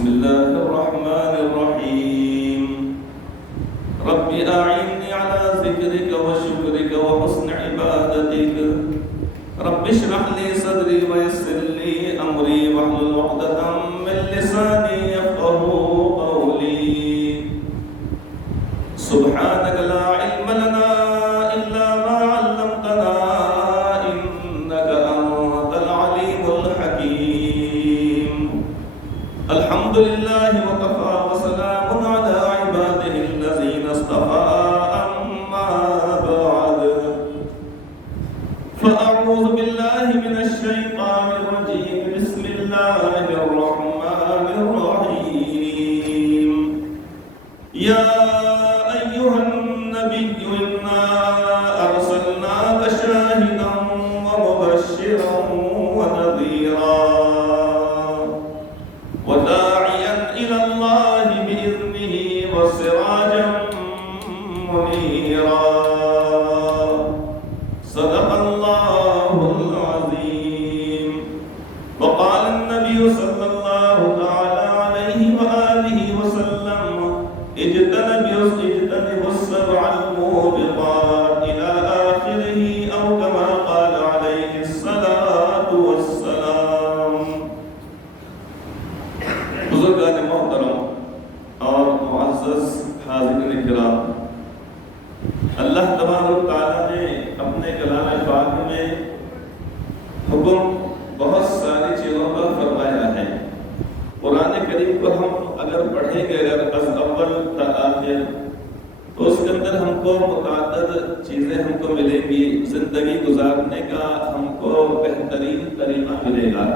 بسم الله الرحمن الرحيم رب أعني على ذكرك وشكرك وحسن عبادتك رب اشرح لي صدري ويسر لي أمري واحلل عقدة من لساني يفقهوا قولي سبحانك لا علم لنا إلا ما علمتنا إنك أنت العليم الحكيم الحمد لله وكفى وسلام على عباده الذين اصطفى أما بعد فأعوذ بالله من الشيطان الرجيم بسم الله الرحمن الرحيم يا أيها النبي إنا أرسلناك شاهدا ومبشرا ونذيرا وداعيا إلى الله بإذنه وسراجا منيرا صدق الله العظيم وقال النبي صلى الله تعالى عليه وآله وسلم اجتنبوا السبع الموبقات إلى آخره أو كما قال عليه الصلاة والسلام. بزرگان محترم اور معزز حاضرین کرام، اللہ تبارک و تعالیٰ نے اپنے کلام پاک میں حکم بہت ساری چیزوں کا فرمایا ہے. قرآن کریم کو ہم اگر پڑھیں گے اگر از اول تا آخر تو اس کے اندر ہم کو متعدد چیزیں ہم کو ملیں گی. زندگی گزارنے کا ہم کو بہترین طریقہ ملے گا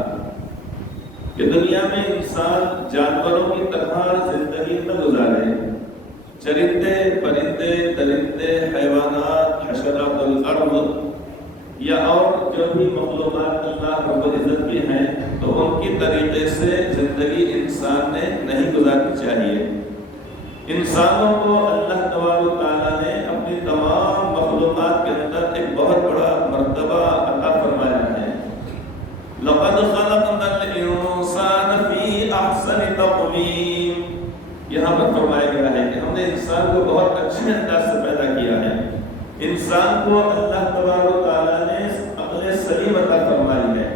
کہ دنیا میں انسان جانوروں کی طرح زندگی نہ گزارے. چرندے پرندے درندے حیوانات حشرات الارض یا اور جو بھی مخلوقات اللہ رب العزت بھی ہیں تو ان کی طریقے سے زندگی انسان نے نہیں گزارنی چاہیے. انسانوں کو اللہ تبارک و تعالیٰ نے اپنی تمام مخلوقات کے اندر ایک بہت بڑا مرتبہ عطا فرمایا ہے. لقد خلقنا الانسان فی احسن تقویم، یہاں پر فرمایا گیا ہے کہ ہم نے انسان کو بہت اچھے انداز سے پیدا کیا ہے. انسان کو اللہ تبارک و تعالیٰ نے عقل سلیم عطا فرمائی ہے.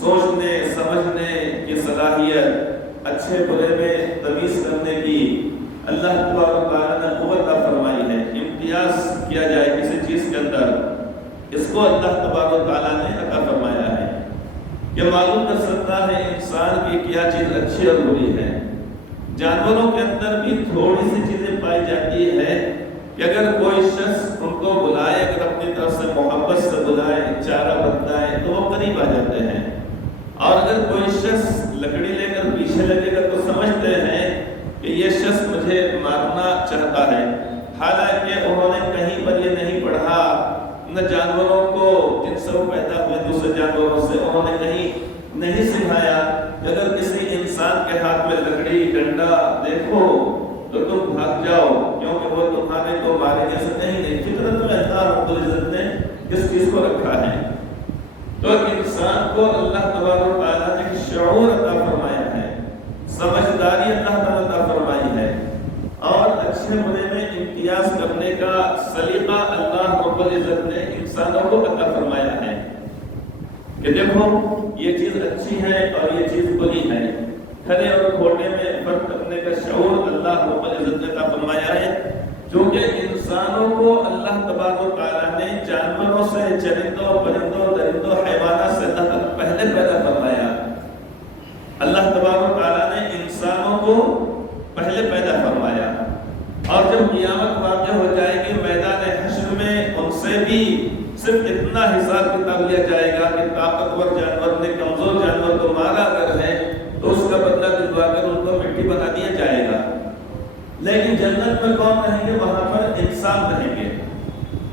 سوچنے سمجھنے کی صلاحیت، اچھے برے میں تمیز کرنے کی اللہ تبارک و تعالیٰ نے قوت عطا فرمائی ہے. امتیاز کیا جائے کسی چیز کے اندر، اس کو اللہ تبارک و تعالیٰ نے عطا فرمایا ہے. یہ معلوم کر سکتا ہے انسان کی کیا چیز اچھی اور بری ہے. جانوروں کے اندر بھی تھوڑی سی چیزیں پائی جاتی ہے کہ اگر کوئی شخص ان کو بلائے، اگر اپنی طرف سے محبت سے بلائے، چارہ بتلائے تو وہ قریب آ جاتے ہیں. اور اگر کوئی شخص لکڑی لے کر پیچھے لگے گا تو سمجھتے ہیں کہ یہ شخص مجھے مارنا چاہتا ہے. حالانکہ انہوں نے کہیں پر یہ نہیں پڑھا، نہ جانوروں کو جن سے وہ پیدا ہوئے دوسرے جانوروں سے انہوں نے کہیں نہیں سکھایا کہ اگر کسی انسان کے ہاتھ میں لکڑی ڈنڈا دیکھو تو تم بھاگ جاؤ، کیونکہ وہ تمہارے کو مارے جیسے نہیں. فطرت میں اللہ رب العزت نے کس چیز کو رکھا ہے. تو انسان کو اللہ تبارک و تعالیٰ نے شعور عطا فرمایا ہے، سمجھداری اللہ تعالیٰ عطا فرمائی ہے، اور اچھے برے میں امتیاز کرنے کا سلیقہ اللہ رب العزت نے انسانوں کو عطا فرمایا ہے کہ دیکھو یہ چیز اچھی ہے اور یہ چیز بری ہے. کھڑے اور کھوٹے میں فرق کرنے کا شعور اللہ رب العزت نے عطا فرمایا ہے. کیونکہ انسانوں کو اللہ تبارک و تعالیٰ نے جانوروں سے، چرندوں پرندوں درندوں حیوانات سے اللہ تعالیٰ پہلے پیدا فرمایا. اللہ تبارک و تعالیٰ نے انسانوں کو پہلے پیدا فرمایا. اور جب قیامت واقع ہو جائے گی میدان حشر میں ان سے بھی صرف اتنا حساب کتاب لیا جائے گا کہ طاقتور جانور نے کمزور جانور کو مارا اگر ہے تو اس کا بدلہ دلوا کر ان کو مٹی بنا دیا جائے گا. لیکن جنت میں کون رہیں گے؟ وہاں پر انسان رہیں گے.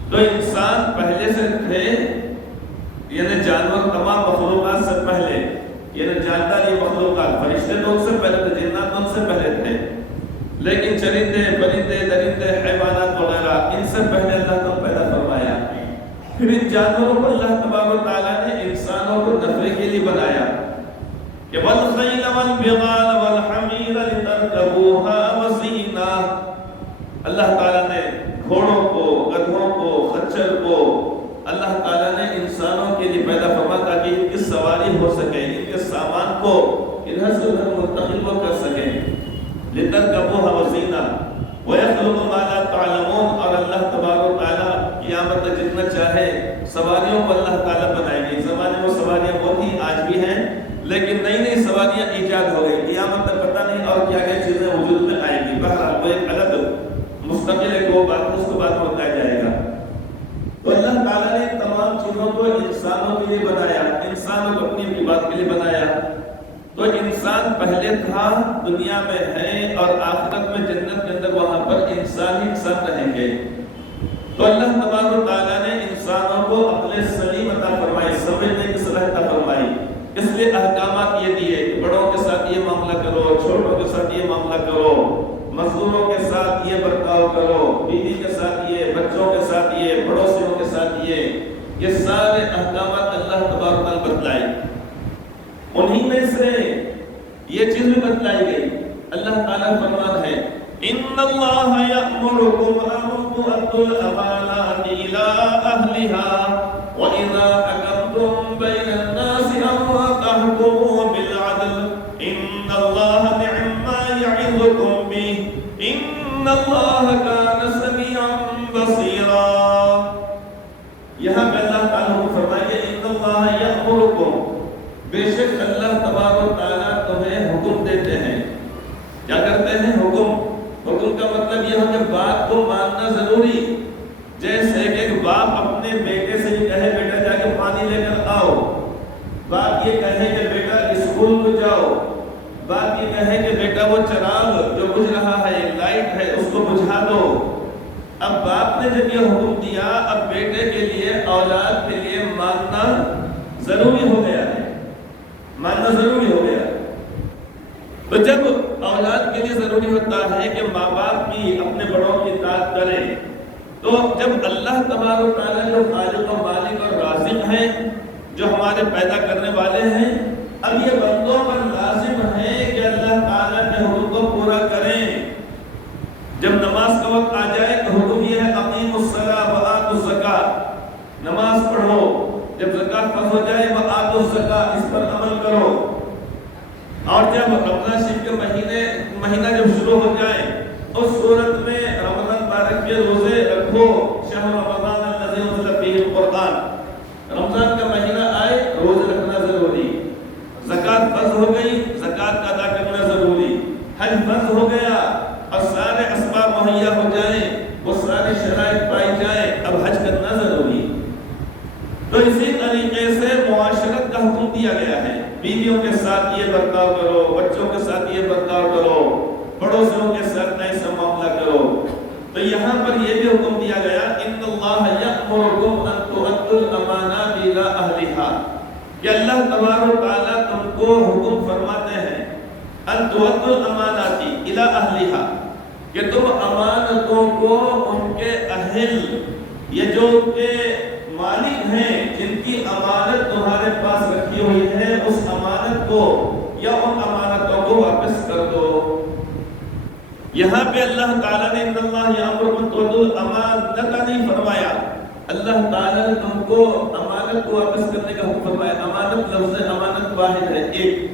تو انسان پہلے سے تھے، یعنی جانور تمام مخلوقات سے پہلے، یعنی جاندار یہ مخلوقات فرشتے تو ان سے پہلے تھے، جنات ان سے پہلے تھے. لیکن چرندے پرندے درندے حیوانات وغیرہ ان سے پہلے اللہ کو پیدا فرمایا. پھر ان جانوروں کو اللہ تبارک و تعالیٰ نے انسانوں کو نفع کے لیے بنایا کہ والخیل والبغال والحمیر ان کے سامان کو ادھر سے ادھر منتقل وہ کر سکیں. لِتَرْكَبُوهَا وَزِينَةً وَيَخْلُقُ مَا لَا تَعْلَمُونَ. اور اللہ تبارک و تعالیٰ قیامت تک جتنا چاہے سواریوں کو اللہ تعالیٰ بنائیں گے. زمانے میں سواریاں بہت ہی آج بھی ہیں، لیکن نئی نئی سواریاں ایجاد ہو گئی. قیامت تک پتہ نہیں اور کیا کیا چیزیں وجود میں آئیں گی. بہرحال وہ ایک الگ مستقل ایک وہ بات اس کے بعد بتایا جائے گا. تو اللہ تعالیٰ نے تمام چیزوں کو انسانوں کے لیے بنایا، انسانوں کو اپنی بات کے لیے بنایا. تو انسان پہلے تھا، دنیا میں ہے، اور آخرت میں جنت کے اندر وہاں پر انسان ہی انسان رہیں گے. تو اللہ تبارک و تعالیٰ نے انسانوں کو عقل سلیم عطا فرمائی، سمجھنے کی صلاحیت عطا فرمائی. اس لیے احکامات یہ دیے کہ بڑوں کے ساتھ یہ معاملہ کرو، چھوٹوں کے ساتھ یہ معاملہ کرو، مزدوروں کے ساتھ یہ برتاؤ کرو، بیوی کے ساتھ یہ، بچوں کے ساتھ یہ، پڑوسیوں کے ساتھ یہ سارے احکامات اللہ تبارک و تعالیٰ بتلائے. انہی میں سے یہ چیز بھی بتلائی گئی. اللہ تعالیٰ فرمان ہے ان اللہ یأمرکم ان تؤدوا الامانات الی اہلها واذا حکمتم بین الناس ان تحکموا بالعدل ان اللہ نعم ما یعظکم به ان اللہ کان سمیعا بصیرا. یہاں پہ اللہ تعالیٰ کو فرمائے ان اللہ یأمرکم، بے شک اللہ تبارک و تعالیٰ تمہیں حکم دیتے ہیں. کیا کرتے ہیں؟ حکم کا مطلب یہ ہے کہ بات کو ماننا ضروری. جیسے کہ ایک باپ اپنے بیٹے سے یہ کہے بیٹا جا کے پانی لے کر آؤ، باپ یہ کہے کہ بیٹا اسکول کو جاؤ، باپ یہ کہے کہ بیٹا وہ چراغ جو بجھ رہا ہے، لائٹ ہے، اس کو بجھا دو. اب باپ نے جب یہ حکم دیا، اب بیٹے کے لیے، اولاد کے لیے ماننا ضروری ہو گیا ہے، ماننا ضروری ہو گیا. تو جب اولاد کے لیے ضروری ہوتا ہے کہ ماں باپ بھی اپنے بڑوں کی اطاعت کریں، تو جب اللہ تبارک و تعالیٰ جو خالق و مالک اور رازق ہیں، جو ہمارے پیدا کرنے والے ہیں، اب یہ بندوں پر لازم ہے کہ اللہ تعالیٰ کے حکم کو پورا کریں. جب نماز کا وقت آ جائے تو حکم یہ ہے اقیموا الصلاۃ وآتوا الزکاۃ، نماز پڑھو. جب زکات فرض ہو جائے وآتوا الزکاۃ، اس پر عمل کرو. اور جب رمضان شریف کے مہینہ جب شروع ہو جائے اس صورت میں رمضان مبارک کے روزے رکھو. شہر رمضان الذی انزل فیہ القرآن، رمضان کا مہینہ آئے روزے رکھنا ضروری. زکات فرض ہو گئی، زکات کا ادا کرنا ضروری. حج فرض ہو گیا اور سارے اسباب مہیا ہو جائیں، وہ ساری شرائط پائی جائے، اب حج کرنا ضروری. تو اسی طریقے سے معاشرت کا حکم دیا گیا ہے. بیویوں کے ساتھ یہ برتاؤ کرو، بچوں کے ساتھ یہ برتاؤ کرو، پڑوسیوں کے ساتھ ایسا معاملہ کرو. تو یہاں پر یہ بھی حکم دیا گیا ان اللہ یأمرکم ان تؤدوا الامانات الی اہلها، کہ اللہ تبارک و تعالیٰ تم کو حکم فرماتے ہیں ان تؤدوا الامانات الی اہلها، کہ تم امانتوں کو ان کے اہل، یہ جو ان کے مالک ہیں، جن کی امانت تمہارے پاس رکھی ہوئی ہے، اس امانت کو یا ان امانتوں کو واپس کر دو. یہاں پہ اللہ تعالیٰ نے ان اللہ یأمرکم ان تؤدوا الامانات نہیں فرمایا. اللہ تعالیٰ نے تم کو امانت کو واپس کرنے کا حکم فرمایا. امانت لفظ امانت واحد ہے، ایک.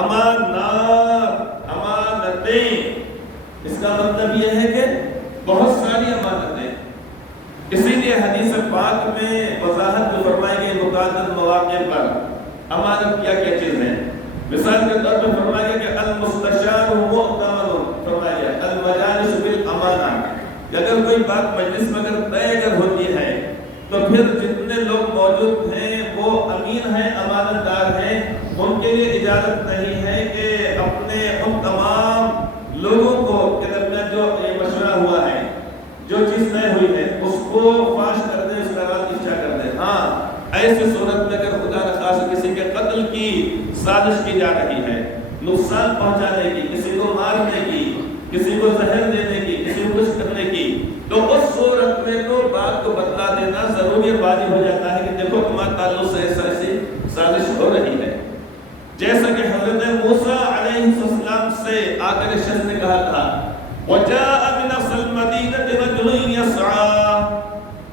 امانات، امانتیں، اس کا مطلب یہ ہے کہ بہت ساری امانتیں. اسی لیے حدیث پاک میں وضاحت جو فرمائی گئی متعدد مواقع پر امانت کیا کیا چیز ہے. مثال کے طور پر فرمایا گیا کہ المستشار مؤتمن، فرمایا گیا المجالس بالامانہ، کہ اگر کوئی بات مجلس میں اگر طے اگر ہوتی ہے تو پھر جتنے لوگ موجود ہیں وہ امین ہیں، امانت دار ہیں، ان کے لیے اجازت نہیں ہے کہ اپنے ان تمام لوگوں کو کے درمیان جو مشورہ ہوا ہے، جو چیز طے ہوئی ہے، اس کو فاش کر دیں، اس کا رات افشا کر دیں. ہاں ایسی صورت میں اگر خدا نخواستہ کسی کے قتل کی سازش کی جا رہی ہے، نقصان پہنچانے کی، کسی کو مارنے کی، کسی کو زہر دینے کی، کسی کو کچھ کرنے کی، تو اس صورت میں تو بات کو بتلا دینا ضروری واجب ہو جاتا ہے کہ دیکھو تمہارے تعلق سے ایسی سازش ہو رہی ہے. جیسا کہ حضرت موسیٰ علیہ السلام سے آخر شخص نے کہا تھا وَجَاءَ مِنْ أَقْصَى الْمَدِينَةِ رَجُلٌ يَسْعَىٰ،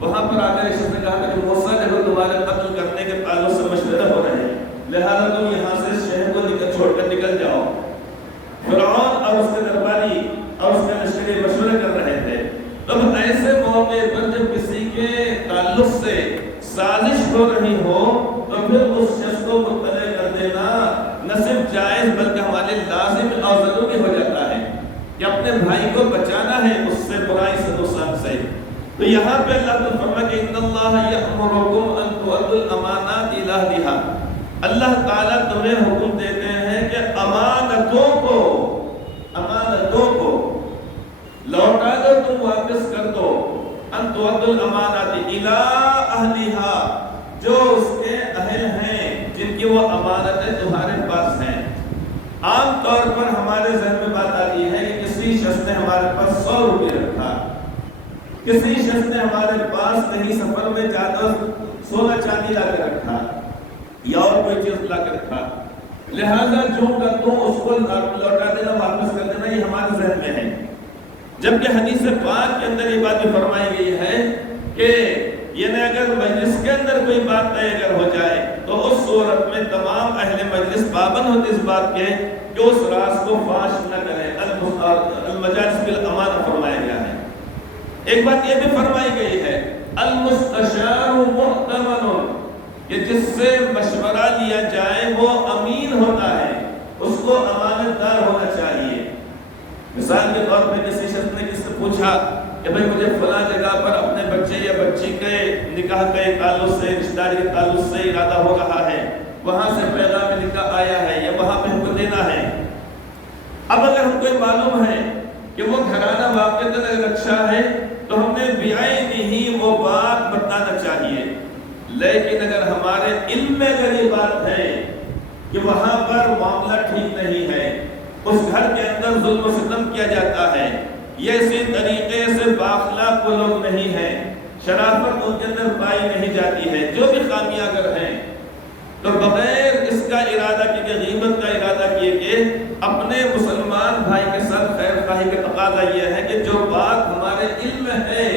وہاں پر آخر شخص نے کہا کہ موسیٰ جب تمہارے قتل کرنے کے تعلق سے مشورہ ہو رہے ہیں لہذا تم یہاں سے شہر کو چھوڑ کر نکل جاؤ۔ فرعون اور اس کے درباری اور اس کے لشکری مشورے کر رہے تھے۔ اب ایسے موقع پر جب کسی کے تعلق سے سازش ہو رہی ہو تو پھر اس شخص کو مطلع کر دینا نہ صرف جائز بلکہ ہمارے لازم اور ضروری ہو جاتا ہے کہ اپنے بھائی کو بچانا ہے اس سے، برائی سے، نقصان سے۔ تو یہاں پہ اللہ تعالیٰ فرمایا کہ ان اللہ یأمرکم ان تؤدوا الامانات الی اہلھا، اللہ تعالیٰ تمہیں حکم دیتے ہیں کہ امانتوں کو لوٹا دو، تم واپس کر دو۔ ان تؤدوا الامانات الی اہلھا، جو اس کے اہل ہیں، جن کی وہ امانتیں تمہارے پاس ہیں۔ عام طور پر ہمارے ذہن میں بات آتی ہے کہ کسی شخص نے ہمارے پاس 100 روپے رکھا، کسی شخص نے ہمارے پاس کہیں سفر میں جاتا سونا چاندی لا کے رکھا یا اور کوئی چیز لا کے رکھا، لہذا جو کا تو اس کو لوٹا دینا، واپس کر دینا، یہ ہمارے ذہن میں ہے۔ جبکہ حدیث پاک کے اندر یہ بات بھی فرمائی گئی ہے کہ یعنی اگر مجلس کے اندر کوئی بات طے اگر ہو جائے تو اس صورت میں تمام اہل مجلس پابند ہوتے اس بات کے کہ اس راز کو فاش نہ کریں۔ المجالس بالامانہ فرمایا گیا ہے۔ ایک بات یہ بھی فرمائی گئی ہے المستشار مؤتمن، کہ جس سے مشورہ لیا جائے وہ امین ہوتا ہے، اس کو امانت دار ہونا چاہیے۔ مثال کے طور پہ کسی شخص نے کس سے پوچھا کہ بھئی مجھے فلاں جگہ پر اپنے بچے یا بچی کے نکاح کے تعلق سے، رشتہ داری کے تعلق سے ارادہ ہو رہا ہے، وہاں سے پیغام نکاح آیا ہے یا وہاں پہ ہم کو دینا ہے۔ اب اگر ہم کو معلوم ہے کہ وہ گھرانہ واقعتاً اگر اچھا ہے تو ہمیں بعین ہی وہ بات بتانا چاہیے، لیکن اگر ہمارے علم میں اگر یہ بات ہے کہ وہاں پر معاملہ ٹھیک نہیں ہے، اس گھر کے اندر ظلم و ستم کیا جاتا ہے، یہ اسی طریقے سے باخلاق وہ لوگ نہیں ہیں، شرافت ان کے اندر پائی نہیں جاتی ہے، جو بھی خامیاں اگر ہیں، تو بغیر اس کا ارادہ کی کہ غیبت کا ارادہ کیے کہ اپنے مسلمان بھائی کے ساتھ خیر خواہی کا تقاضا یہ ہے کہ جو بات ہمارے علم میں ہے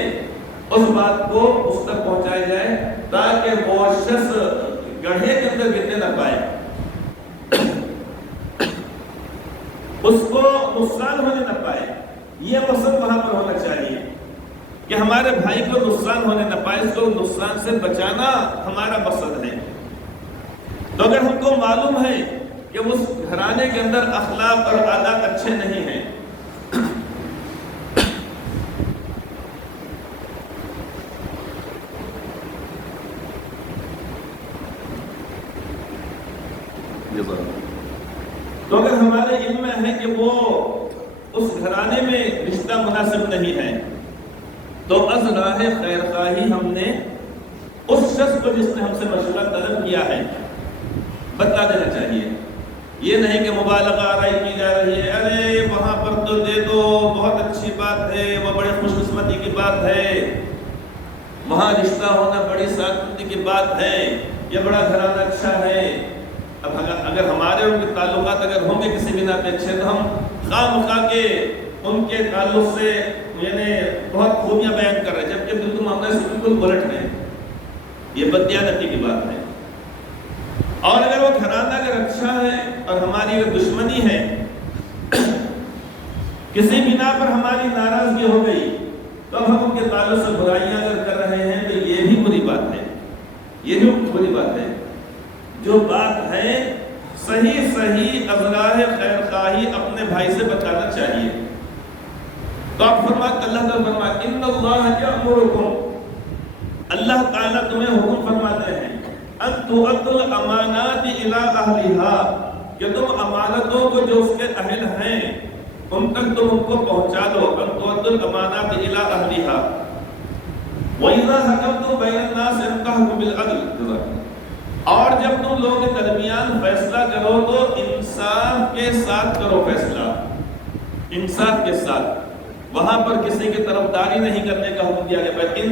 اس بات کو اس تک پہنچایا جائے تاکہ وہ شخص گڑھے کے اندر گرنے نہ پائے، اس کو نقصان ہونے نہ پائے۔ یہ مقصد وہاں پر ہونا چاہیے کہ ہمارے بھائی کو نقصان ہونے نہ پائے، اس کو نقصان سے بچانا ہمارا مقصد ہے۔ تو اگر ہم کو معلوم ہے کہ اس گھرانے کے اندر اخلاق اور عادات اچھے نہیں ہیں، تو اگر ہمارے علم میں ہے کہ وہ اس گھرانے میں رشتہ مناسب نہیں ہے تو از راہ خیر خواہی ہم نے اس شخص کو جس نے ہم سے مشورہ طلب کیا ہے بتا دینا چاہیے۔ یہ نہیں کہ مبالغہ آرائی کی جا رہی ہے، ارے وہاں پر تو دے دو، بہت اچھی بات ہے، وہ بڑے خوش قسمتی کی بات ہے، وہاں رشتہ ہونا بڑی سعادت کی بات ہے، یہ بڑا گھرانہ اچھا ہے۔ اب اگر ہمارے ان کے تعلقات اگر ہوں گے کسی بنا پہ اچھے تو ہم خواہ مخواہ کے ان کے تعلق سے یعنی بہت خوبیاں بیان کر رہے ہیں، جبکہ بالکل معاملہ سے بالکل الٹ ہے، یہ بددیانتی کی بات ہے۔ اور اگر وہ گھرانہ اگر اچھا ہے اور ہماری اگر دشمنی ہے، کسی بنا پر ہماری ناراضگی ہو گئی تو اب ہم ان کے تعلق سے برائیاں اگر کر رہے ہیں تو یہ بھی بری بات ہے، یہ بھی بری بات ہے۔ جو بات ہے صحیح ازراہ خیر خواہی اپنے بھائی سے بتانا چاہیے۔ تو آپ فرماتے اللہ تعالیٰ فرماتے ان اللہ یأمرکم، اللہ تعالیٰ تمہیں حکم فرماتے ہیں ان تؤدوا الامانات الی اہلھا، کہ تم امانتوں کو جو اس کے اہل ہیں ان تک تم ان کو پہنچا دو، ان تؤدوا الامانات الی اہلھا وَإِذَا حَكَمْتُمْ بَيْنَ النَّاسِ أَن تَحْكُمُوا بِالْعَدْلِ، اور جب تم لوگوں کے درمیان فیصلہ کرو تو انصاف کے ساتھ کرو فیصلہ، انصاف کے ساتھ، وہاں پر کسی کی طرفداری نہیں کرنے کا حکم دیا گیا ہے۔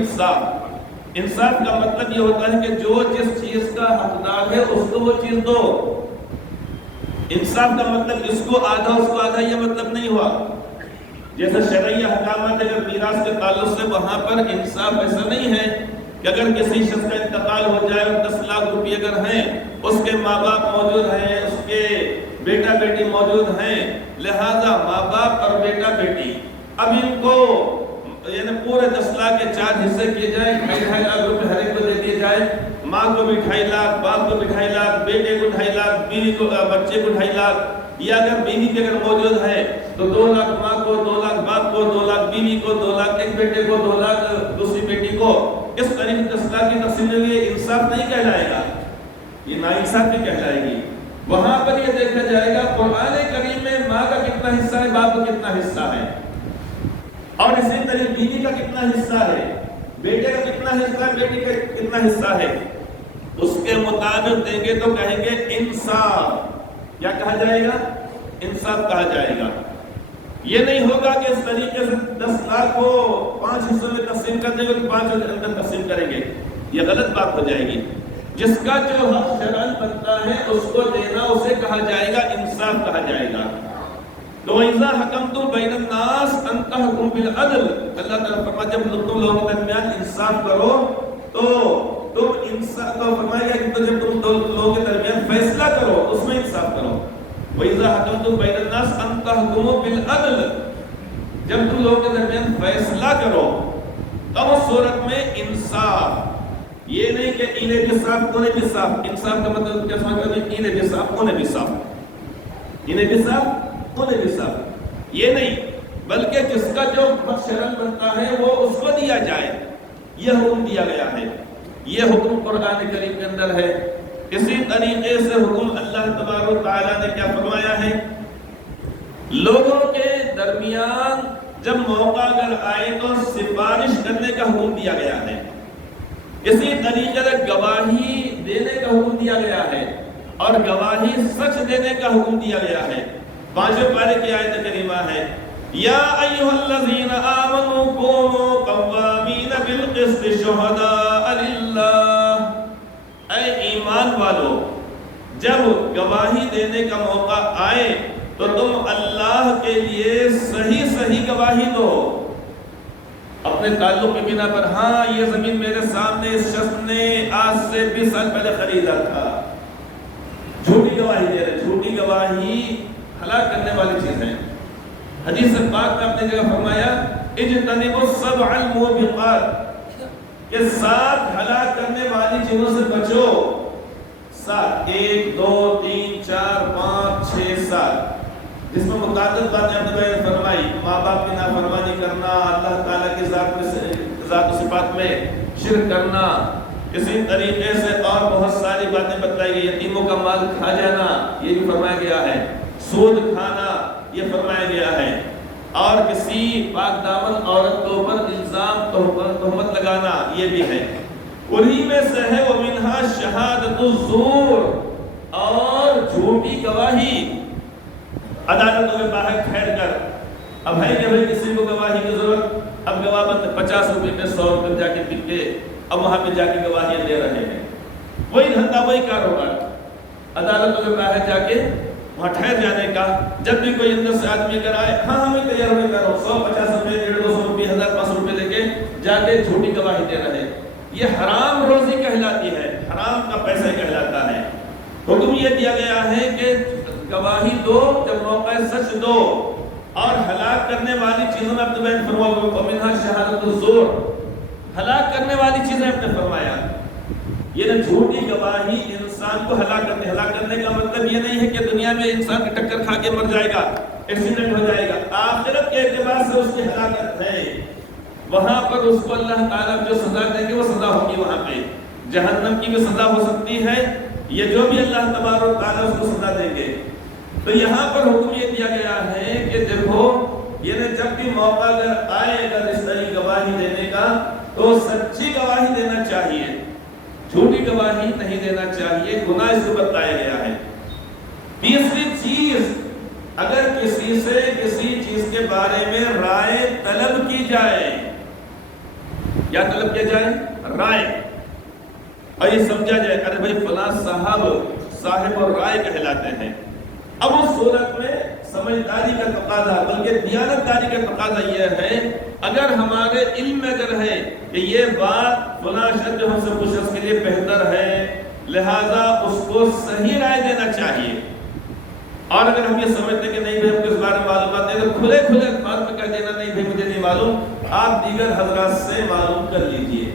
انصاف کا مطلب یہ ہوتا ہے کہ جو جس چیز کا حقدار ہے اس کو وہ چیز دو۔ انصاف کا مطلب اس کو آدھا اس کو آدھا یہ مطلب نہیں ہوا، جیسے شرعی احکامات اگر میراث کے تعلق سے وہاں پر انصاف ایسا نہیں ہے کہ اگر کسی شخص کا انتقال ہو جائے اور 10 لاکھ روپے اگر ہیں، اس کے ماں باپ موجود ہیں، اس کے بیٹا بیٹی موجود ہیں، لہذا ماں باپ اور بیٹا بیٹی اب ان کو یعنی پورے 10 لاکھ کے 4 حصے کیے جائیں، 2.5 لاکھ روپے ہر ایک کو دے دیے جائے، ماں کو بھی 2.5 لاکھ، باپ کو بھی 2.5 لاکھ، بیٹے کو 2.5 لاکھ، بیوی کو بچے کو 2.5 لاکھ، یا اگر بیوی کے اگر موجود ہے تو 2 لاکھ ماں کو، 2 لاکھ باپ کو، 2 لاکھ بیوی کو، 2 لاکھ ایک بیٹے کو، 2 لاکھ دوسری بیٹی کو. اس طریقے 10 لاکھ کی تقسیم میں یہ انصاف نہیں کہلائے گا، یہ ناانصافی کہلائے گی. وہاں پر یہ دیکھا جائے گا قرآن کریم میں ماں کا کتنا حصہ ہے، باپ کا کتنا حصہ ہے، اور اسی طرح بیوی کا کتنا حصہ ہے، بیٹے کا کتنا حصہ ہے، بیٹی کا کتنا حصہ ہے. اس کے مطابق دیں گے تو کہیں گے انصاف. کیا کہا جائے گا؟ انصاف کہا جائے گا. یہ نہیں ہوگا کہ اس طریقے سے 10 لاکھ کو 5 حصوں میں تقسیم کر دیں گے تو 5 کے اندر تقسیم کریں گے، یہ غلط بات ہو جائے گی. جس کا جو حق شرعاً بنتا ہے اس کو دینا، اسے کہا جائے گا انصاف کہا جائے گا. تو وَإِذَا حَكَمْتُمْ بَيْنَ النَّاسِ أَن تَحْكُمُوا بِالْعَدْلِ، اللہ تعالیٰ فرماتا ہے جب تم لوگوں کے درمیان انصاف کرو تو تم انصاف کو فرمائے گا کہ جب تم لوگوں کے درمیان فیصلہ کرو اس میں انصاف کرو. وَإِذَا حَكَمْتُمْ بَيْنَ النَّاسِ أَن تَحْكُمُوا بِالْعَدْلِ، جب تم لوگوں کے درمیان فیصلہ کرو تب اس صورت میں انصاف. یہ نہیں کہ انہیں بھی صاف انہیں بھی صاف. انصاف کا مطلب کیا سمجھتے ہیں؟ انہیں بھی صاف انہیں بھی صاف، انہیں بھی صاف انہیں بھی صاف، یہ نہیں، بلکہ جس کا جو حق شرعاً بنتا ہے وہ اس کو دیا جائے. یہ حکم دیا گیا ہے، یہ حکم قرآن کریم کے اندر ہے. اسی طریقے سے حکم اللہ تبارک و تعالیٰ نے کیا فرمایا ہے؟ لوگوں کے درمیان جب موقع اگر آئے تو سفارش کرنے کا حکم دیا گیا ہے. اسی طریقے سے گواہی دینے کا حکم دیا گیا ہے، اور گواہی سچ دینے کا حکم دیا گیا ہے. 5 پارے کی آیت کریمہ ہے یا ایھا الذین آمنوا کونوا قوامین بالقسط شہداء للہ. اے ایمان والو، جب گواہی دینے کا موقع آئے تو تم اللہ کے لیے صحیح صحیح گواہی دو. اپنے تعلق کی بنا پر، ہاں یہ زمین میرے سامنے اس شخص نے آج سے 20 سال پہلے خریدا تھا، جھوٹی گواہی دے رہے. جھوٹی گواہی ہلاک کرنے والی چیز ہے. حدیث پاک میں اپنے جگہ فرمایا اجتنبوا السبع الموبقات، کہ 7 ہلاک کرنے والی چیزوں سے بچو. 7، 1 2 3 4 5 6 7، جس میں متعدد باتیں آپ نے فرمائی. ماں باپ کی نافرمانی کرنا، اللہ تعالیٰ کی ذات و صفات میں شرک کرنا، اسی طریقے سے اور بہت ساری باتیں بتلائی گئی. یتیموں کا مال کھا جانا یہ بھی فرمایا گیا ہے، سود کھانا یہ فرمایا گیا ہے، اور کسی پاک دامن عورت کے اوپر الزام تہمت لگانا یہ بھی ہے. انہی میں سے ہے وَمِنْهَا شَهَادَةُ الزُّورِ، اور جھوٹی گواہی. عدالتوں کے باہر ٹھہر کر اب ہے کہ بھائی کسی کو گواہی کی ضرورت، اب گواہ بند 50 روپے میں 100 روپے جا کے پک کے اب وہاں پہ جا کے گواہیاں دے رہے ہیں. وہی دھندا وہی کاروبار، عدالتوں کے باہر جا کے وہاں ٹھہر جانے کا. جب بھی کوئی اندر سے آدمی اگر آئے، ہاں ہمیں تیار ہونے کا، 150 روپے 150 روپے 1500 روپے لے کے جا کے جھوٹی گواہی دے رہے. یہ حرام روزی کہلاتی ہے، حرام کا پیسہ کہلاتا ہے. حکم یہ دیا گیا ہے کہ گواہی دو جب موقع سچ دو، اور ہلاک کرنے والی چیزوں میں اپنے بہن فرمایا وَمِنْهَا شَهَادَةُ الزُّورِ، ہلاک کرنے والی چیزیں اپنے فرمایا. یہ جھوٹی گواہی انسان کو ہلاک کرنے کا مطلب یہ نہیں ہے کہ دنیا میں انسان کی ٹکر کھا کے مر جائے گا، ایکسیڈنٹ ہو جائے گا. آخرت کے اعتبار سے اس کی ہلاکت ہے. وہاں پر اس کو اللہ تعالیٰ جو سزا دیں گے وہ سزا ہوگی. وہاں پہ جہنم کی بھی سزا ہو سکتی ہے، یہ جو بھی اللہ تبارک و تعالیٰ اس کو سزا دیں گے. تو یہاں پر حکم یہ دیا گیا ہے کہ دیکھو یہ جب بھی موقع اگر آئے اگر اس طرح گواہی دینے کا تو سچی گواہی دینا چاہیے، جھوٹی گواہی نہیں دینا چاہیے. گناہ اس کو بتایا گیا ہے. تیسری چیز، اگر کسی سے کسی چیز کے بارے میں رائے طلب کی جائے، کیا طلب کیا جائے؟ رائے. اور یہ سمجھا جائے ارے بھائی فلاں صاحب اور رائے کہلاتے ہیں. اب اس صورت میں سمجھداری کا تقاضا بلکہ دیانت داری کا تقاضا یہ ہے اگر ہمارے علم میں اگر ہے کہ یہ بات فلاں شخص جو ہم سے کچھ شخص کے لیے بہتر ہے، لہذا اس کو صحیح رائے دینا چاہیے، اور اگر ہم یہ سمجھتے ہیں کہ نہیں بھائی ہم کو اس بارے میں معلومات نہیں، تو کھلے کھلے الفاظ میں کہہ دینا نہیں بھائی مجھے نہیں معلوم، آپ دیگر حضرات سے معلوم کر لیجئے۔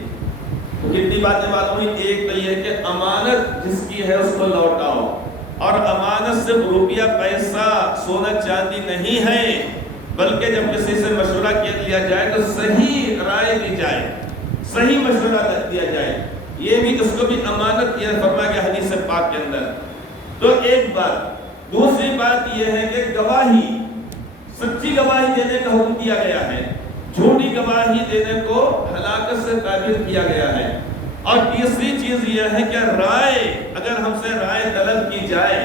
تو کتنی باتیں معلوم ہوئی؟ ایک تو یہ کہ امانت جس کی ہے اس کو لوٹاؤ، اور امانت صرف روپیہ پیسہ سونا چاندی نہیں ہے، بلکہ جب کسی سے مشورہ کیا جائے تو صحیح رائے دی جائے، صحیح مشورہ دیا جائے، یہ بھی اس کو بھی امانت یہ فرمایا گیا حدیث پاک کے اندر۔ تو ایک بات، دوسری بات یہ ہے کہ گواہی، سچی گواہی دینے کا حکم دیا گیا ہے، جھوٹی گواہی دینے کو ہلاکت سے تعبیر کیا گیا ہے۔ اور تیسری چیز یہ ہے کہ رائے، اگر ہم سے رائے طلب کی جائے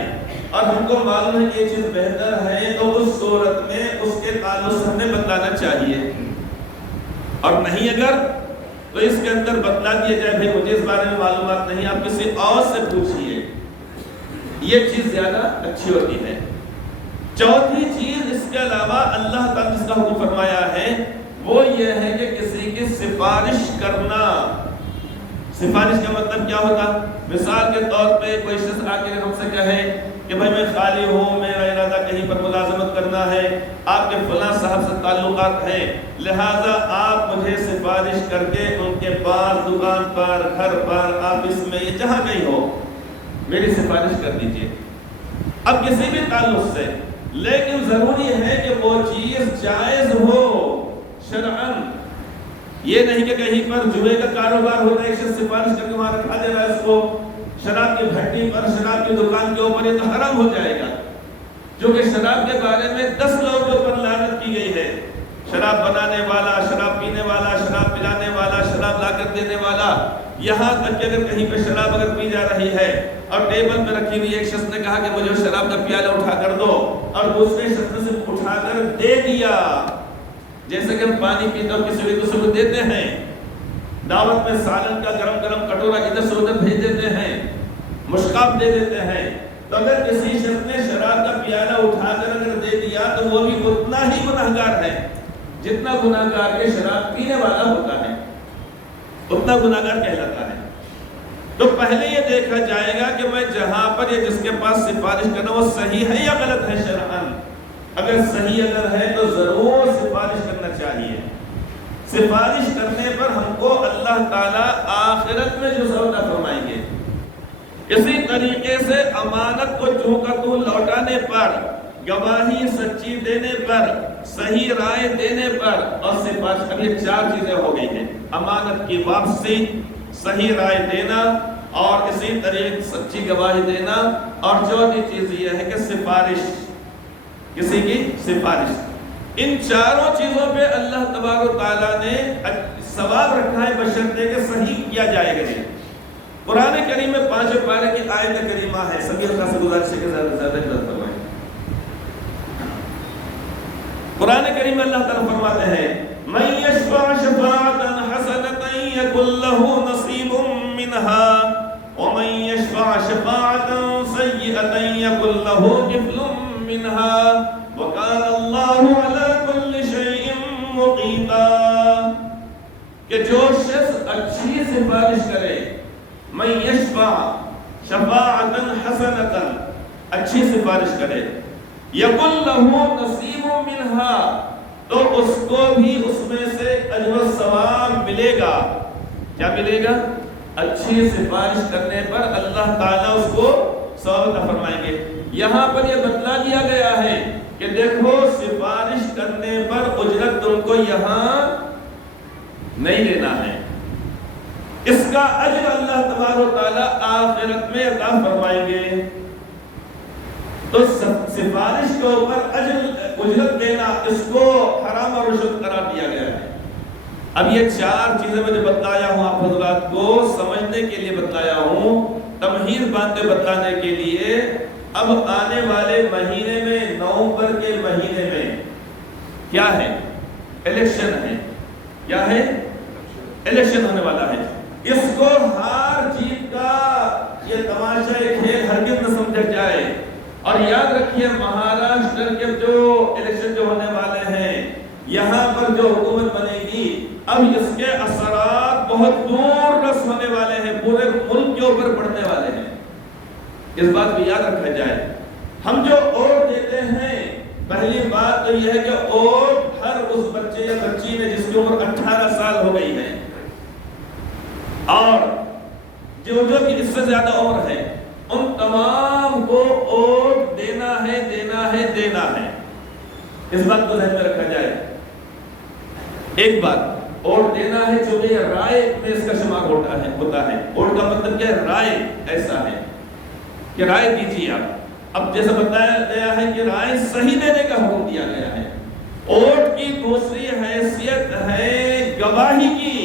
اور ہم کو معلوم ہے کہ یہ چیز بہتر ہے، تو اس صورت میں اس کے تعلق سے ہمیں بتلانا چاہیے، اور نہیں اگر تو اس کے اندر بتلا دیا جائے بھائی مجھے اس بارے میں معلومات نہیں، آپ کسی اور سے پوچھئے، یہ چیز زیادہ اچھی ہوتی ہے۔ چوتھی چیز اس کے علاوہ اللہ تعالیٰ جس کا حکم فرمایا ہے وہ یہ ہے کہ کسی کی سفارش کرنا۔ سفارش کا مطلب کیا ہوتا؟ مثال کے طور پہ کوئی شخص آ کے ہم سے کہے کہ بھائی میں خالی ہوں، میرا ارادہ کہیں پر ملازمت کرنا ہے، آپ کے فلاں صاحب سے تعلقات ہیں، لہٰذا آپ مجھے سفارش کر کے ان کے پاس دکان پر، گھر پر، آفس میں، جہاں کہیں ہو میری سفارش کر دیجئے۔ اب کسی بھی تعلق سے، لیکن ضروری ہے کہ وہ چیز جائز ہو شرعاً، یہ نہیں کہ کہیں پر جوئے کا کاروبار ہوتا ہے، ایک شخص سفارش کر کے وہاں رکھا دے رہا ہے اس کو، شراب کی بھٹی پر، شراب کی دکان کے اوپر، یہ تو حرام ہو جائے گا، جو کہ شراب کے بارے میں 10 لوگوں کے اوپر لعنت کی گئی ہے، شراب بنانے والا، شراب پینے والا، شراب پلانے والا، شراب لا کر دینے والا، یہاں تک کہ اگر کہیں پہ شراب اگر پی جا رہی ہے اور ٹیبل پہ رکھی ہوئی ایک شخص نے کہا کہ مجھے شراب کا پیالہ اٹھا کر دو، اور دوسرے شخص نے صرف اٹھا کر دے دیا، جیسے کہ ہم پانی پیتے اور کسی دوسرے کو دیتے ہیں، دعوت میں سالن کا گرم گرم کٹورا ادھر سے ادھر بھیج دیتے ہیں، مشکاب دے دیتے ہیں، تو اگر کسی شخص نے شراب کا پیالہ اٹھا کر اگر دے دیا تو وہ بھی اتنا ہی گناہگار ہے جتنا گناہگار کے شراب پینے والا ہوتا ہے، اتنا گناہگار کہلاتا ہے۔ تو پہلے یہ دیکھا جائے گا کہ میں جہاں پر یہ جس کے پاس سفارش کرنا وہ صحیح ہے یا غلط ہے شرعاً، اگر صحیح اگر ہے تو ضرور سفارش کرنا چاہیے۔ سفارش کرنے پر ہم کو اللہ تعالیٰ آخرت میں جو ثواب عطا فرمائیں گے۔ اسی طریقے سے امانت کو جو کا تو لوٹانے پر، گواہی سچی دینے پر، صحیح رائے دینے پر اور سفارش، اب یہ 4 چیزیں ہو گئی ہیں، امانت کی واپسی، صحیح رائے دینا، اور اسی طریقے سچی گواہی دینا، اور چوتھی چیز یہ ہے کہ سفارش، کسی کی سفارش۔ ان چاروں چیزوں پہ اللہ تبارک و تعالیٰ نے ثواب رکھا ہے بشرطے کہ صحیح کیا جائے گا۔ قرآن کریم میں 5 پارے کی آیت کریمہ ہے، سبھی اللہ سے گزارش ہے کہ زیادہ سے زیادہ عزت فرمائیں۔ قرآن کریم میں اللہ تعالیٰ فرماتے ہیں مَن يَشْفَعْ شَفَاعَةً حَسَنَةً يَكُنْ لَهُ نَصِيبٌ مِّنْهَا وَمَن يَشْفَعْ شَفَاعَةً سَيِّئَةً يَكُنْ لَهُ كِفْلٌ مِّنْهَا وَكَانَ اللَّهُ عَلَى كُلِّ شَيْءٍ مُقِيتًا، کہ جو شخص اچھی سفارش کرے، مَن يَشْفَعْ شَفَاعَةً حَسَنَةً، اچھی سفارش کرے، یقل لہو نصیب منہا، تو اس کو بھی اس میں سے اجر و ثواب ملے گا۔ کیا ملے گا؟ اچھی سفارش کرنے پر اللہ تعالیٰ اس کو ثواب عطا فرمائیں گے۔ یہاں پر یہ بتلا دیا گیا ہے کہ دیکھو سفارش کرنے پر اجرت تم کو یہاں نہیں لینا ہے، اس کا اجر اللہ تبارک و تعالیٰ آخرت میں عطا فرمائیں گے۔ تو سفارش کے اوپر اجرت دینا، اس کو حرام اور رشوت قرار دیا گیا ہے۔ اب یہ 4 چیزیں میں جو بتلایا ہوں آپ حضرات کو سمجھنے کے لیے بتلایا ہوں، تمہید باندھے بتلانے کے لیے۔ اب آنے والے مہینے میں، نومبر کے مہینے میں کیا ہے؟ الیکشن ہے۔ کیا ہے؟ الیکشن ہونے والا ہے۔ اس کو ہار جیت کا یہ تماشا کھیل ہرگز نہ سمجھا جائے، اور یاد رکھیے مہاراشٹر کے جو الیکشن جو ہونے والے ہیں، یہاں پر جو حکومت بنے اب اس کے اثرات بہت دور رس ہونے والے ہیں، پورے ملک کے اوپر پڑنے والے ہیں۔ اس بات کو یاد رکھا جائے، ہم جو ووٹ دیتے ہیں، پہلی بات تو یہ ہے کہ ووٹ ہر اس بچے یا بچی نے جس کی عمر 18 سال ہو گئی ہے اور جو کی اس سے زیادہ عمر ہے، ان تمام کو ووٹ دینا ہے، دینا ہے، دینا ہے۔ اس بات کو ذہن میں رکھا جائے۔ ایک بات، ووٹ دینا ہے چونکہ یہ رائے میں اس کا شمار ہوتا ہے۔ ووٹ کا مطلب کیا ہے؟ رائے ایسا ہے کہ رائے دیجیے آپ۔ اب جیسا بتایا گیا ہے کہ رائے صحیح دینے کا حکم دیا گیا ہے۔ ووٹ کی دوسری حیثیت ہے گواہی کی۔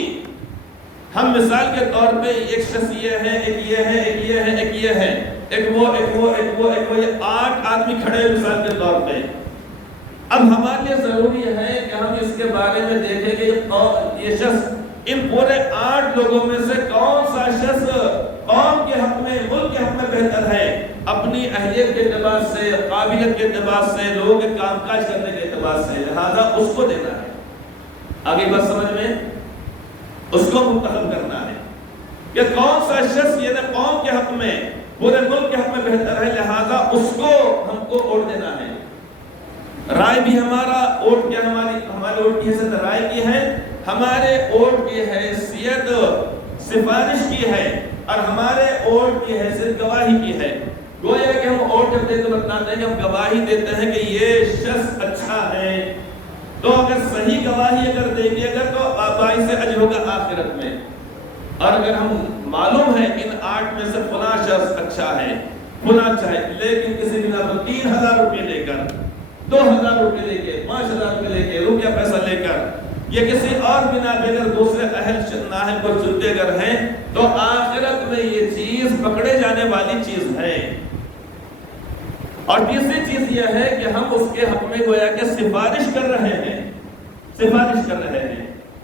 ہم مثال کے طور پہ ایک شخص یہ ہے، ایک یہ ہے، ایک یہ ہے، ایک یہ ہے، ایک وہ، یہ 8 آدمی کھڑے ہیں مثال کے طور پہ۔ اب ہمارے لیے ضروری ہے کہ ہم اس کے بارے میں دیکھیں کہ یہ شخص ان پورے 8 لوگوں میں سے کون سا شخص قوم کے حق میں، ملک کے حق میں بہتر ہے، اپنی اہلیت کے اعتبار سے، قابلیت کے اعتبار سے، لوگوں کے کام کاج کرنے کے اعتبار سے، لہذا اس کو دینا ہے۔ آگے بات سمجھ میں، اس کو منتخب کرنا ہے کہ کون سا شخص یہ قوم کے حق میں، پورے ملک کے حق میں بہتر ہے، لہذا اس کو ہم کو ووٹ دینا ہے۔ رائے بھی ہمارا ووٹ کیا، ہمارے ووٹ کی حیثیت رائے کی ہے، ہمارے ووٹ کی حیثیت سفارش کی ہے، اور ہمارے ووٹ کی حیثیت گواہی کی ہے۔ گویا کہ ہم ووٹ جب دیتے بتاتے ہیں کہ ہم گواہی دیتے ہیں کہ یہ شخص اچھا ہے، تو اگر صحیح گواہی اگر دیں گے تو باعث اجر ہوگا آخرت میں۔ اور اگر ہم معلوم ہے ان 8 میں سے فلاں شخص اچھا ہے، فلاں اچھا ہے، لیکن کسی بنا پر 3000 روپے لے کر، 2000 روپے لے کے، 5000 روپے لے کے، روپیہ پیسہ لے کر، یا کسی اور بنا پہ اگر دوسرے اہل نااہل کو چنتے اگر ہیں، تو آخرت میں یہ چیز پکڑے جانے والی چیز ہے۔ اور تیسری چیز یہ ہے کہ ہم اس کے حق میں گویا کہ سفارش کر رہے ہیں،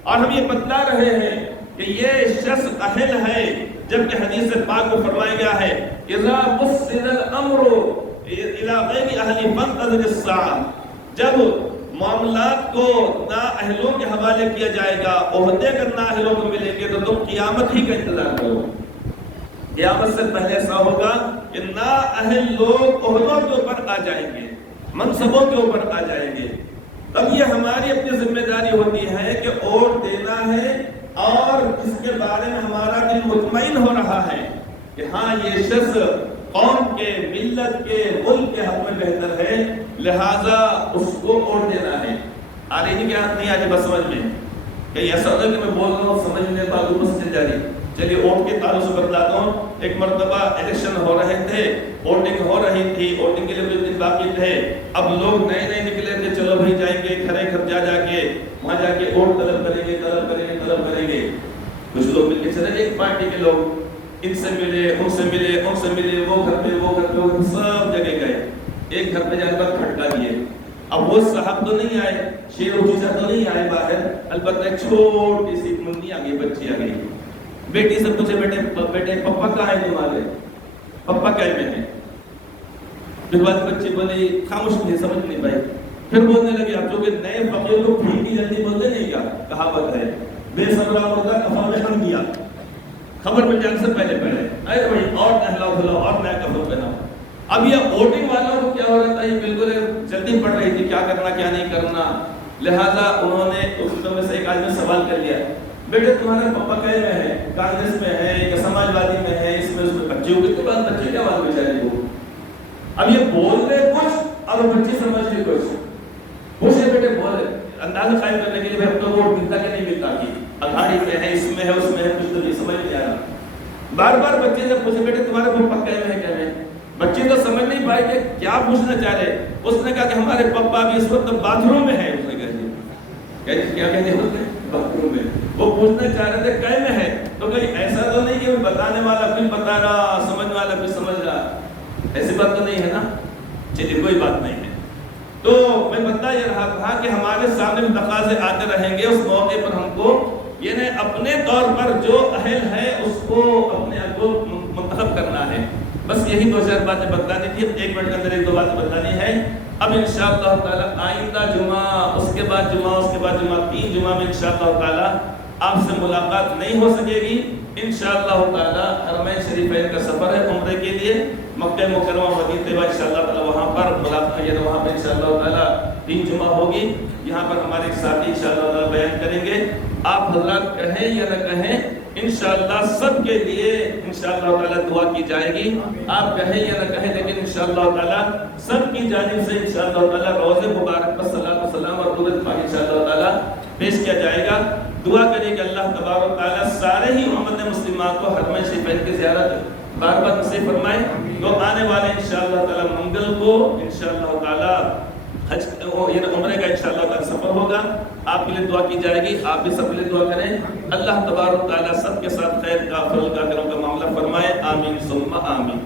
اور ہم یہ بتلا رہے ہیں کہ یہ شخص اہل ہے، جبکہ حدیث پاک کو فرمایا گیا ہے اذا بسد الامر الى غیر اہل فانتظر الساعہ، جب معاملات کو نااہلوں کے حوالے کیا جائے گا، عہدے اگر نااہلوں کو ملیں گے تو تم قیامت ہی کا انتظار کرو۔ قیامت سے پہلے ایسا ہوگا کہ نااہل لوگ عہدوں کے اوپر آ جائیں گے، منصبوں کے اوپر آ جائیں گے۔ تب یہ ہماری اپنی ذمہ داری ہوتی ہے کہ ووٹ دینا ہے، اور اس کے بارے میں ہمارا دل مطمئن ہو رہا ہے کہ ہاں یہ شخص قوم کے، ملت کے، ملک کے حق میں بہتر ہے، لہذا اس کو ووٹ دینا ہے۔ آ رہی کیا نہیں آ رہی بس سمجھ میں؟ کہیں ایسا ہوتا ہے کہ میں بول رہا ہوں سمجھنے بعد بس چل جا رہی۔ چلیے ووٹ کے تعلق سے بتلاتا ہوں۔ ایک مرتبہ الیکشن ہو رہے تھے، ووٹنگ ہو رہی تھی، ووٹنگ کے لیے کچھ دن باقی تھے۔ اب لوگ نئے نکلے تھے، چلو بھائی جائیں گے گھر گھر جا کے وہاں جا کے ووٹ طلب کریں گے۔ کچھ لوگ مل کے چلے، ایک پارٹی کے لوگ ان سے ملے، ان سے ملے، وہ گھر پہ سب جگہ گئے۔ ایک گھر پہ جا کر کھٹکا دیے۔ اب وہ صاحب تو نہیں آئے، شیر و چیزہ تو نہیں آئے باہر، البتہ ایک چھوٹی سی منی آ گئی، بچی آ گئی۔ بیٹی سے پوچھے بیٹے پپا کہاں ہے تمہارے؟ پپا کہے میں ہے۔ پھر بعد بچی بولی خاموش نہیں، سمجھ نہیں پائی۔ پھر بولنے لگے، اب جو کہ نئے فقیر کو پھیٹی جلدی بولتے نہیں کیا، کہاوت ہے بے صبرا مردا کفن میں ہم گیا، خبر مل جانے سے پہلے ارے بھائی اور نہلاؤ دھلاؤ اور نیا کفن پہناؤ۔ اب یہ ووٹنگ والوں کو کیا ہو رہا تھا، یہ بالکل جلدی پڑ رہی تھی کیا کرنا کیا نہیں کرنا، لہذا انہوں نے اس میں سے ایک آدمی سوال کر لیا، بیٹے تمہارے پپا کہے میں ہے، کانگریس میں ہے یا سماجوادی میں ہے، اس میں بچے ہوگی تو بعد بچے کیا بات بیچاری کو۔ اب یہ بول رہے کچھ اور بچے سمجھ رہے کچھ، پوچھے بیٹے بولے اندازہ قائم کرنے کے لیے اب تو ووٹ ملتا کہ نہیں ملتا، کہ اگاڑی میں ہے، اس میں ہے، اس میں ہے، کچھ تو نہیں سمجھ نہیں آ رہا۔ بار بار بچے سے پوچھے بیٹے تمہارے پپا کہے میں ہے کیا میں، بچے تو سمجھ نہیں پائے کہ کیا پوچھنا چاہ رہے۔ اس نے کہا کہ ہمارے پپا بھی اس وقت باتھ روم میں ہے۔ اس نے کہا کیا کہتے ہیں باتھ روم میں، وہ پوچھنا چاہ رہے تھے کہے میں ہے، تو کہیں ایسا تو نہیں کہ بتانے والا کچھ بتا رہا، سمجھنے والا کچھ سمجھ رہا، ایسی بات تو نہیں ہے نا۔ چلیے کوئی بات نہیں ہے۔ تو میں بتا یہ رہا تھا کہ ہمارے سامنے تقاضے آتے رہیں گے، اس موقع پر ہم کو یعنی اپنے طور پر جو اہل ہے اس کو اپنے آپ کو منتخب کرنا ہے۔ بس یہی 2-4 باتیں بتلانی تھی، 1 منٹ کے اندر 1-2 باتیں بتلانی ہے۔ اب انشاءاللہ تعالی آئندہ جمعہ، اس کے بعد جمعہ، اس کے بعد جمعہ، 3 جمعہ میں انشاءاللہ تعالی آپ سے ملاقات نہیں ہو سکے گی۔ انشاءاللہ تعالی حرمین شریفین کا سفر ہے عمرے کے لیے، مکہ مکرمہ مدینہ طیبہ انشاءاللہ تعالی وہاں پر ملاقات ہے، وہاں پہ انشاءاللہ تعالی 3 جمعہ ہوگی۔ یہاں پر ہمارے ساتھی انشاءاللہ تعالی بیان کریں گے۔ آپ حضرات کہیں یا نہ کہیں انشاءاللہ سب کے لیے انشاءاللہ تعالی دعا کی جائے گی۔ آپ کہیں یا نہ کہیں لیکن انشاءاللہ تعالی سب کی جانب سے انشاءاللہ تعالی روضہ مبارک پر صلاۃ و سلام اور درود پاک انشاءاللہ تعالی پیش کیا جائے گا۔ دعا کریں کہ اللہ تبارک و تعالی سارے ہی امت مسلمات کو حرمین شریفین کی زیارت بار بار نصیب فرمائے۔ تو آنے والے انشاءاللہ تعالی منگل کو انشاءاللہ تعالی حج عمرے کا انشاءاللہ تعالی سفر ہوگا۔ آپ کے لیے دعا کی جائے گی، آپ بھی سب کے لیے دعا کریں۔ اللہ تبارک و تعالی سب کے ساتھ خیر کا فضل کا کرم کا معاملہ فرمائے، آمین ثم آمین۔